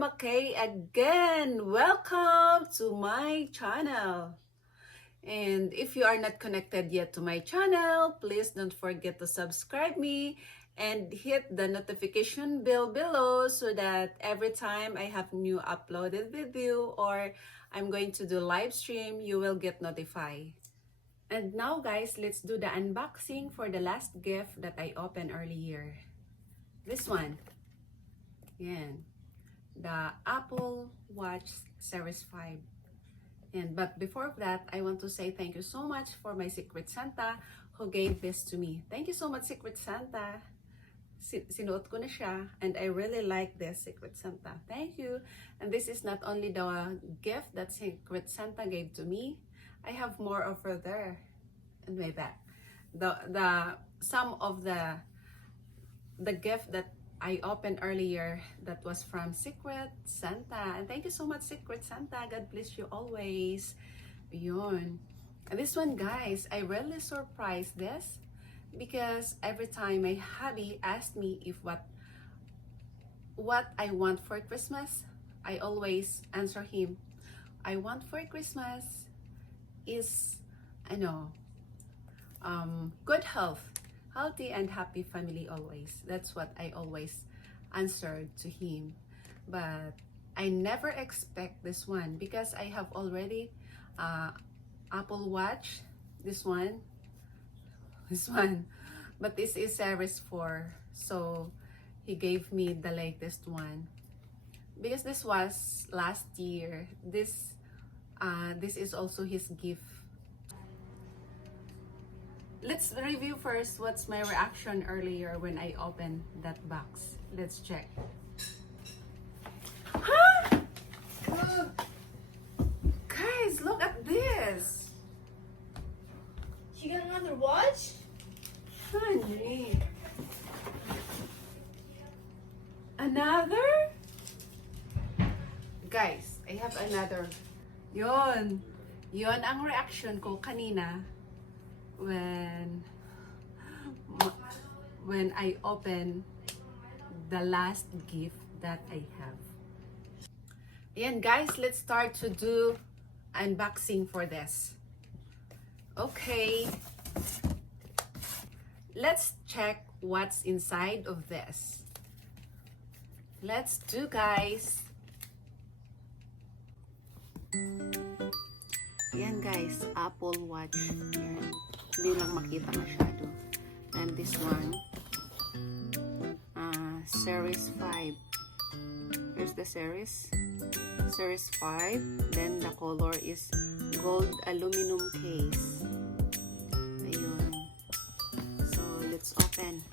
Norma Kay again. Welcome to my channel. And if you are not connected yet to my channel, please don't forget to subscribe me and hit the notification bell below so that every time I have new uploaded video or I'm going to do live stream, you will get notified. And now guys, let's do the unboxing for the last gift that I opened earlier. This one. Yan. The Apple Watch Series 5. But before that, I want to say thank you so much for my Secret Santa who gave this to me. Thank you so much, Secret Santa. Sinuot ko na siya and I really like this, Secret Santa. Thank you. And this is not only the gift that Secret Santa gave to me. I have more over there in my bag. Some of the gift that I opened earlier that was from Secret Santa. And thank you so much, Secret Santa. God bless you always. Yun. And this one, guys, I really surprised this because every time my hubby asked me if what I want for Christmas, I always answer him, I want for Christmas is, good health. Healthy and happy family always. That's what I always answered to him. But I never expect this one because I have already Apple Watch. This one. But this is Series 4. So he gave me the latest one. Because this was last year. This is also his gift. Let's review first what's my reaction earlier when I opened that box. Let's check. Huh? Guys, look at this. She got another watch? Honey. Another? Guys, I have another. Yon ang reaction ko kanina when I open the last gift that I have. Ayan guys, let's start to do unboxing for this. Okay. Let's check what's inside of this. Let's do, guys. Ayan guys, Apple Watch. Ayan. Hindi lang makita masyado. And this one, Series 5. Here's the Series 5. Then the color is gold aluminum case. Ayun. So let's open.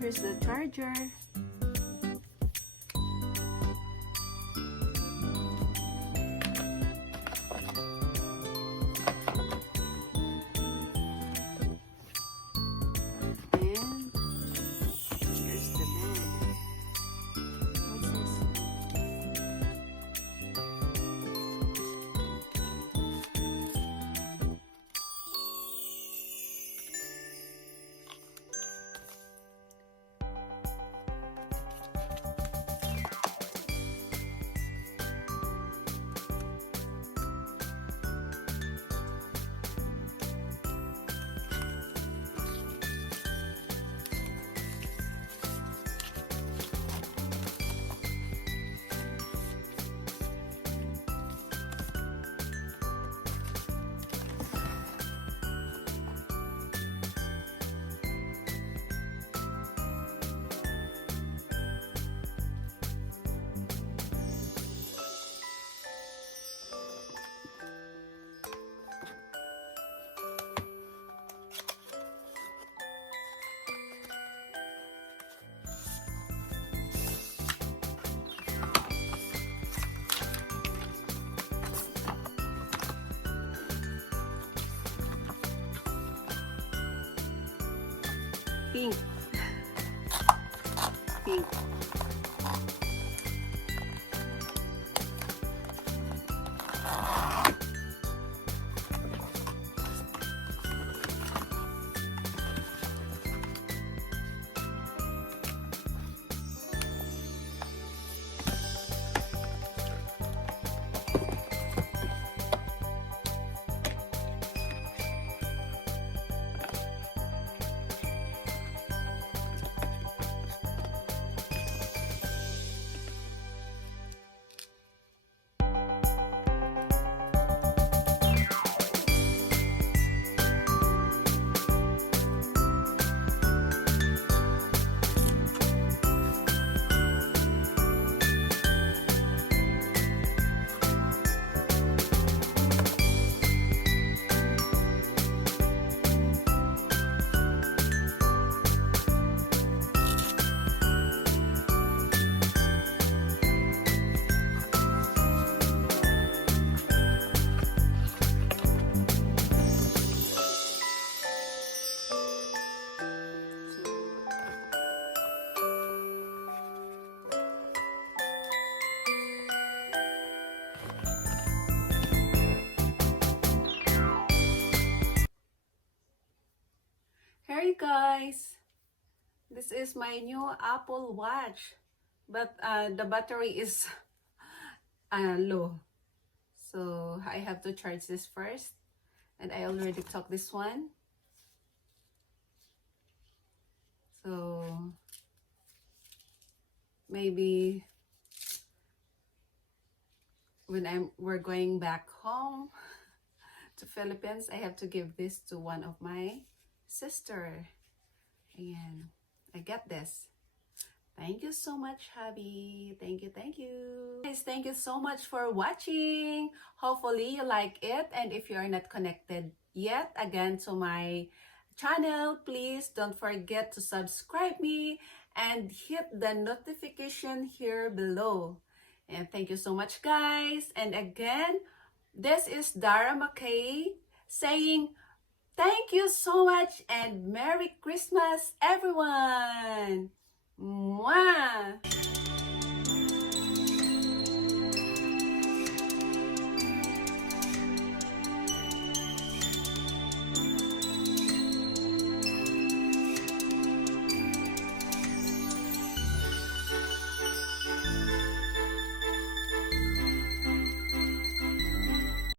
Here's the charger. And here's the bag. What's this? Pink. Pink. Hey guys, this is my new Apple Watch, but the battery is low, so I have to charge this first, and I already took this one, so maybe when we're going back home to Philippines, I have to give this to one of my sister. Ayan, I get this. Thank you so much, hubby. Thank you, thank you. Guys, thank you so much for watching. Hopefully you like it. And if you are not connected yet, again, to my channel, please don't forget to subscribe me and hit the notification here below. And thank you so much, guys. And again, this is Dara McKay saying thank you so much and Merry Christmas, everyone. Mwah!